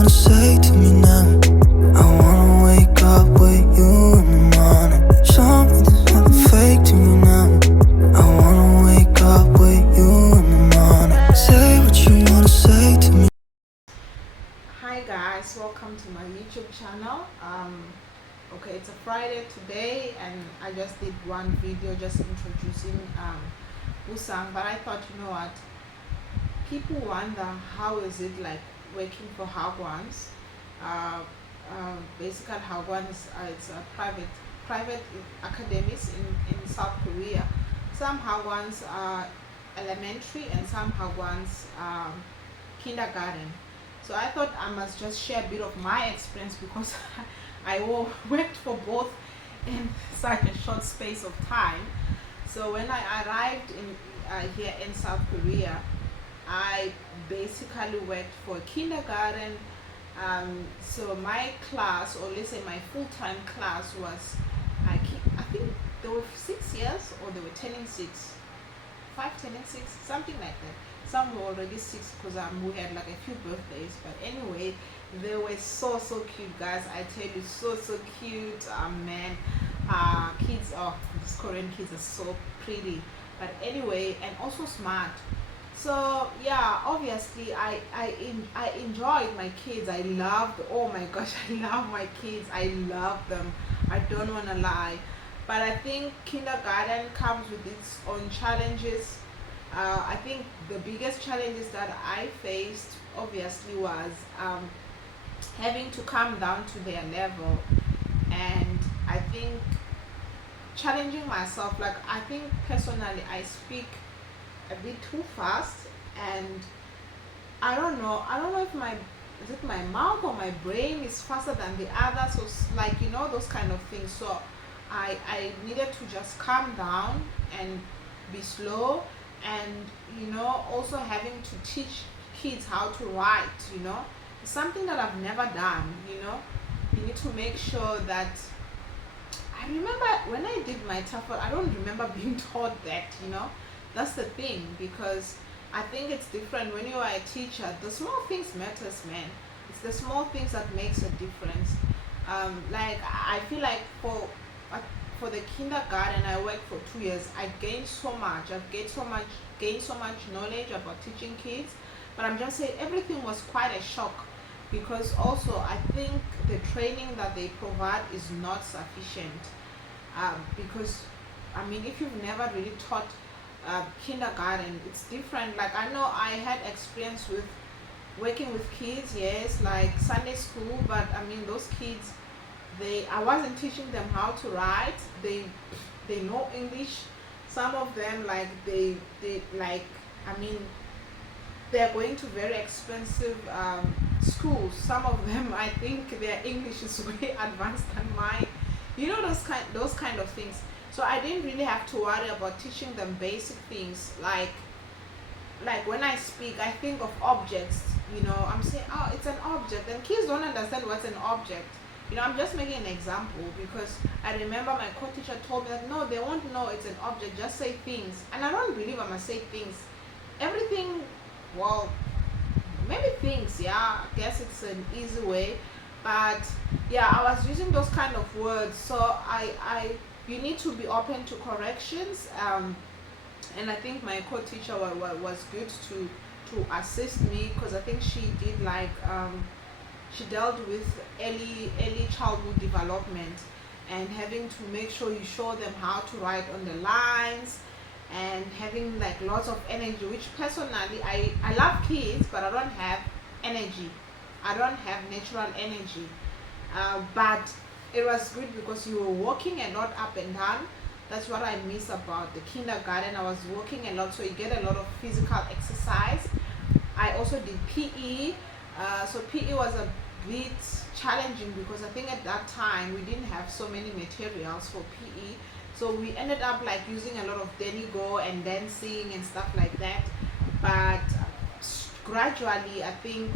wanna say to me now? I wanna wake up with you in the morning. Show me there's nothing fake to me now. I wanna wake up with you in the morning. Say what you wanna say to me. Hi guys, welcome to my YouTube channel. Okay, it's a Friday today and I just did one video just introducing Busang, but I thought, you know what, people wonder how is it like working for Hagwons. Basically Hawgwon is it's a private academies in South Korea. Some Hawgwons are elementary and some Hawgwons kindergarten. So I thought I must just share a bit of my experience because worked for both in such a short space of time. So when I arrived in here in South Korea, I basically worked for kindergarten. So my class, or let's say my full-time class, was I think they were 6 years or they were turning 6, 5 turning 6, something like that. Some were already 6 because we had like a few birthdays. But anyway, they were so cute, guys. I tell you, so cute. Man, kids. Oh, these Korean kids are so pretty. But anyway, and also smart. So yeah, obviously I enjoyed my kids. I loved, oh my gosh, I love my kids. I love them. I don't want to lie. But I think kindergarten comes with its own challenges. I think the biggest challenges that I faced obviously was having to come down to their level, and I think challenging myself. Like, I think personally I speak a bit too fast, and I don't know if my, is it my mouth or my brain is faster than the other. So like, you know, those kind of things. So I needed to just calm down and be slow, and you know, also having to teach kids how to write, you know, it's something that I've never done. You know, you need to make sure that, I remember when I did my TOEFL, I don't remember being taught that, you know. That's the thing, because I think it's different when you are a teacher. The small things matters, man. It's the small things that makes a difference. Like, I feel like for the kindergarten, I worked for 2 years. I gained so much. I've gained so much knowledge about teaching kids. But I'm just saying, everything was quite a shock, because also I think the training that they provide is not sufficient. Because I mean, if you've never really taught kindergarten, it's different. Like, I know I had experience with working with kids, yes, like Sunday school, but I mean, those kids, I wasn't teaching them how to write. They know English. Some of them, like, they like, I mean, they're going to very expensive schools. Some of them, I think their English is way advanced than mine. You know, those kind of things. So I didn't really have to worry about teaching them basic things, like when I speak, I think of objects. You know, I'm saying, oh, it's an object, and kids don't understand what's an object. You know, I'm just making an example because I remember my co-teacher told me that no, they won't know it's an object. Just say things, and I don't believe I must say things. Everything, well, maybe things. Yeah, I guess it's an easy way, but yeah, I was using those kind of words. So you need to be open to corrections. And I think my co-teacher was good to assist me, because I think she did like she dealt with early childhood development, and having to make sure you show them how to write on the lines, and having like lots of energy, which personally I love kids, but I don't have energy. I don't have natural energy. But it was good because you were walking a lot up and down. That's what I miss about the kindergarten. I was walking a lot, so you get a lot of physical exercise. I also did PE. So PE was a bit challenging because I think at that time we didn't have so many materials for PE. So we ended up like using a lot of go and dancing and stuff like that. But gradually, I think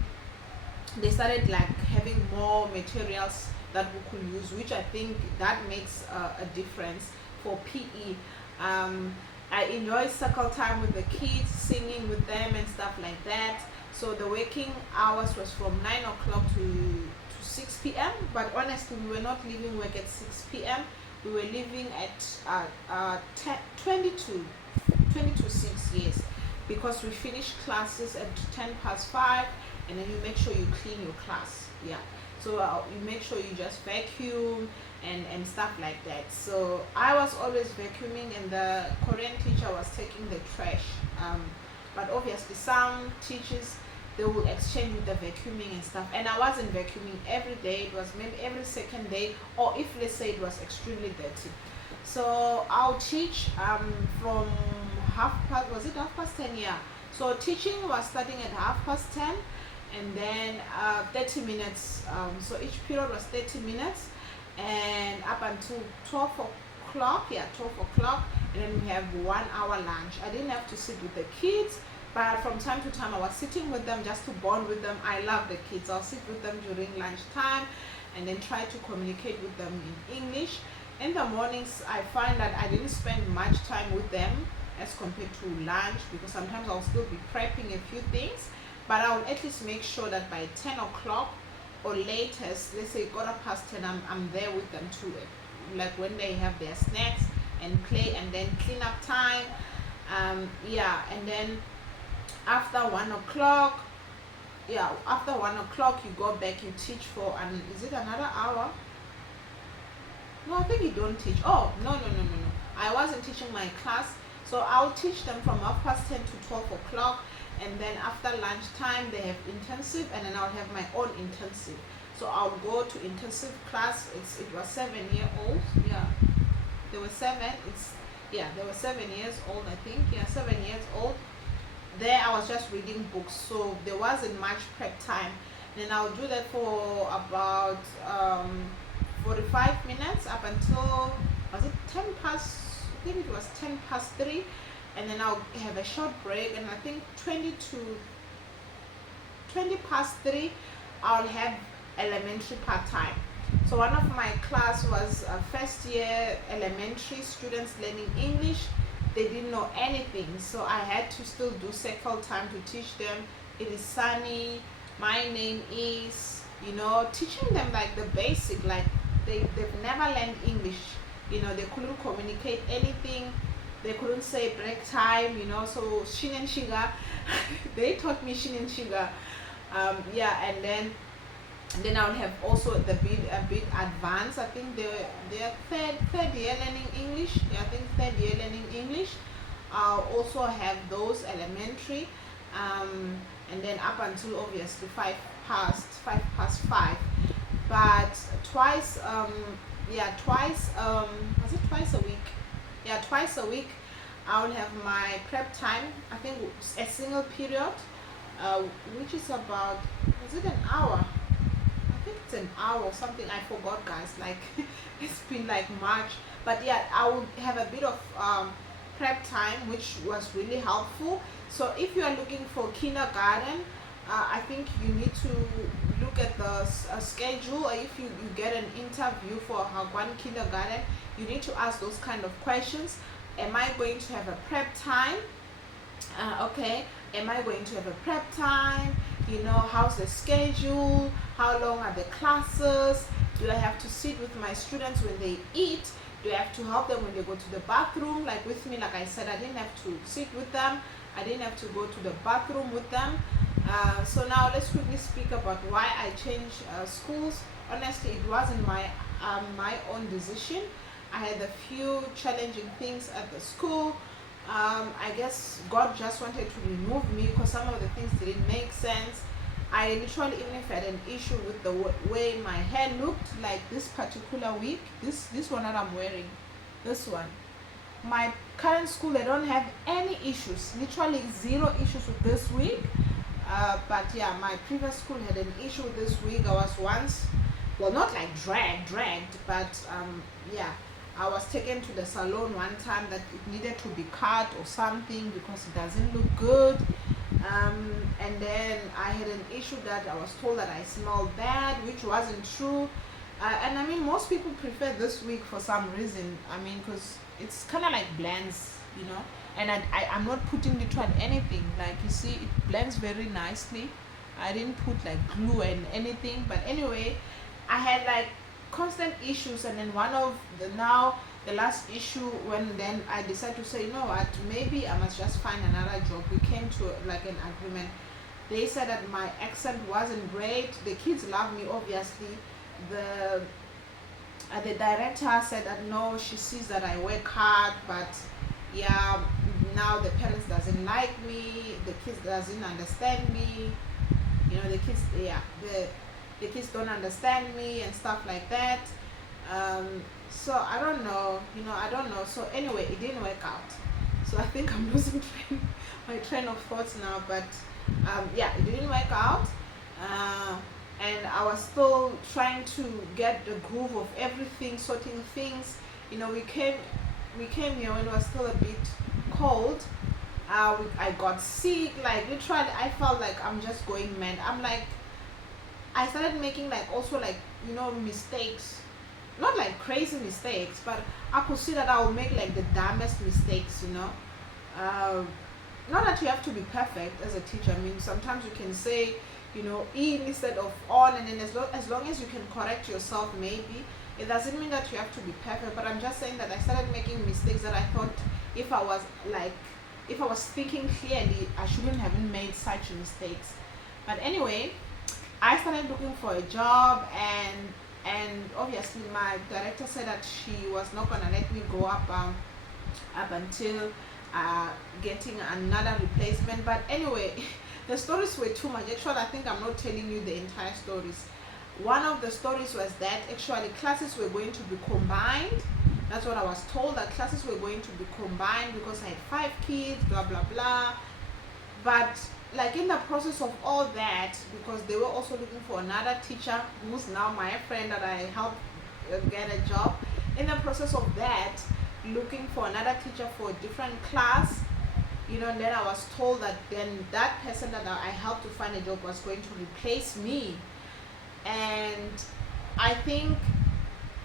they started like having more materials that we could use, which I think that makes a difference for PE. I enjoy circle time with the kids, singing with them and stuff like that. So the working hours was from 9 o'clock to 6 p.m. But honestly, we were not leaving work at 6 p.m. We were leaving at 20 to 6, yes, because we finish classes at 10 past 5, and then you make sure you clean your class. Yeah, so you make sure you just vacuum and stuff like that. So I was always vacuuming, and the Korean teacher was taking the trash. But obviously some teachers, they will exchange with the vacuuming and stuff, and I wasn't vacuuming every day. It was maybe every second day, or if let's say it was extremely dirty. So I'll teach from half past 10, yeah. So teaching was starting at 10:30, and then 30 minutes, so each period was 30 minutes, and up until 12 o'clock, yeah, 12 o'clock, and then we have 1 hour lunch. I didn't have to sit with the kids, but from time to time I was sitting with them just to bond with them. I love the kids. I'll sit with them during lunchtime and then try to communicate with them in English. In the mornings, I find that I didn't spend much time with them as compared to lunch, because sometimes I'll still be prepping a few things, but I will at least make sure that by 10 o'clock or latest, let's say 10:15, I'm there with them too, like when they have their snacks and play, and then clean up time. Yeah, and then after 1 o'clock, yeah, after 1 o'clock you go back, you teach for is it another hour? No, I think you don't teach. Oh, no. I wasn't teaching my class. So I'll teach them from 10:30 to 12 o'clock. And then after lunchtime, they have intensive. And then I'll have my own intensive. So I'll go to intensive class. It was 7-year-old. Yeah. They were 7. They were 7 years old, I think. Yeah, 7 years old. There I was just reading books. So there wasn't much prep time. And then I'll do that for about 45 minutes up until, was it 10 past, I think it was 10 past 3, and then I'll have a short break, and I think 20 past 3 I'll have elementary part-time. So one of my class was first year elementary students learning English. They didn't know anything, so I had to still do circle time to teach them. It is sunny, my name is, teaching them like the basic, like they've never learned English. They couldn't communicate anything. They couldn't say break time, so shin and shiga. They taught me shin and shiga. Yeah, and then I'll have also a bit advanced. I think they're third year learning English. Yeah, I think third year learning English. I'll also have those elementary, and then up until obviously 5 past 5. But twice, was it twice a week? Yeah, twice a week I'll have my prep time. I think a single period, which is about, was it an hour? I think it's an hour or something. I forgot, guys. Like it's been like March, but yeah, I will have a bit of prep time, which was really helpful. So if you are looking for kindergarten, I think you need to look at the schedule. Or if you get an interview for Hagwon kindergarten, you need to ask those kind of questions. Am I going to have a prep time? Okay, am I going to have a prep time? How's the schedule? How long are the classes? Do I have to sit with my students when they eat? Do I have to help them when they go to the bathroom? Like with me, like I said, I didn't have to sit with them. I didn't have to go to the bathroom with them. So now let's quickly speak about why I changed schools. Honestly, it wasn't my own decision. I had a few challenging things at the school. I guess God just wanted to remove me because some of the things didn't make sense. I literally, even if I had an issue with the way my hair looked, like this particular week, this one that I'm wearing, this one, my current school, they don't have any issues, literally 0 issues with this week. But yeah, my previous school had an issue this week. I was once, well, not like dragged, but yeah, I was taken to the salon one time that it needed to be cut or something because it doesn't look good. And then I had an issue that I was told that I smelled bad, which wasn't true. And I mean, most people prefer this week for some reason. I mean, because it's kind of like blends you know. And I'm not putting literal anything, like you see it blends very nicely. I didn't put like glue and anything, but anyway, I had like constant issues. And then one of the last issue, when then I decided to say, you know what, maybe I must just find another job. We came to like an agreement. They said that my accent wasn't great. The kids love me, obviously. The director said that no, she sees that I work hard, but yeah, now the parents doesn't like me, the kids doesn't understand me, you know, the kids, yeah, the kids don't understand me and stuff like that. So I don't know, you know, I don't know. So anyway, it didn't work out. So I think I'm losing my train of thoughts now, but yeah, it didn't work out. uh, and I was still trying to get the groove of everything, sorting things. You know, we came here when it was still a bit cold. I got sick, like literally I felt like I'm just going mad. I'm like, I started making like also like, you know, mistakes, not like crazy mistakes, but I could see that I would make like the dumbest mistakes, you know. um, Not that you have to be perfect as a teacher. I mean, sometimes you can say, you know, in instead of on, and then as long as you can correct yourself, maybe it doesn't mean that you have to be perfect. But I'm just saying that I started making mistakes that I thought, if I was like, if I was thinking clearly, I shouldn't have made such mistakes. But anyway, I started looking for a job, and obviously my director said that she was not gonna let me go up until uh, getting another replacement. But anyway, the stories were too much. Actually, I think I'm not telling you the entire stories. One of the stories was that actually classes were going to be combined. That's what I was told, that classes were going to be combined because I had 5 kids, blah blah blah. But like in the process of all that, because they were also looking for another teacher who's now my friend that I helped get a job. In the process of that, looking for another teacher for a different class, you know, and then I was told that then that person that I helped to find a job was going to replace me. And I think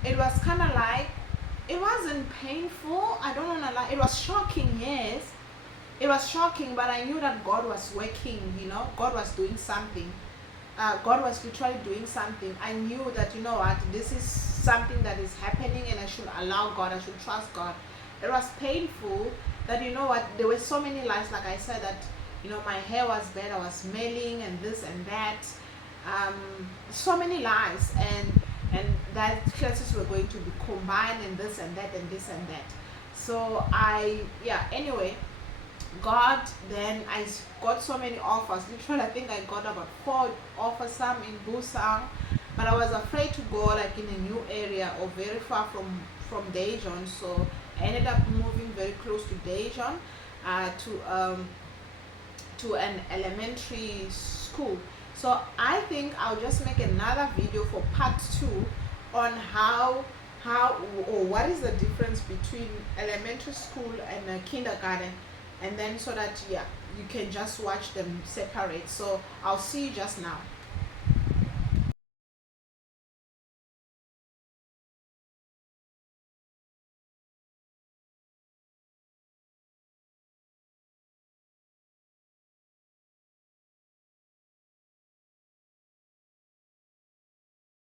it was kind of like, it wasn't painful, I don't want to lie, it was shocking, yes. It was shocking, but I knew that God was working, you know, God was doing something. God was literally doing something. I knew that, you know what, this is something that is happening, and I should allow God, I should trust God. It was painful that, you know what, there were so many lies, like I said, that, you know, my hair was bad, I was smelling, and this and that. So many lies, and that classes were going to be combined, and this and that, and this and that. So yeah, anyway, then I got so many offers. Literally, I think I got about 4 offers, some in Busan, but I was afraid to go like in a new area or very far from Daejeon. So I ended up moving very close to Daejeon, to an elementary school. So I think I'll just make another video for part 2 on how or what is the difference between elementary school and kindergarten, and then so that, yeah, you can just watch them separate. So I'll see you just now.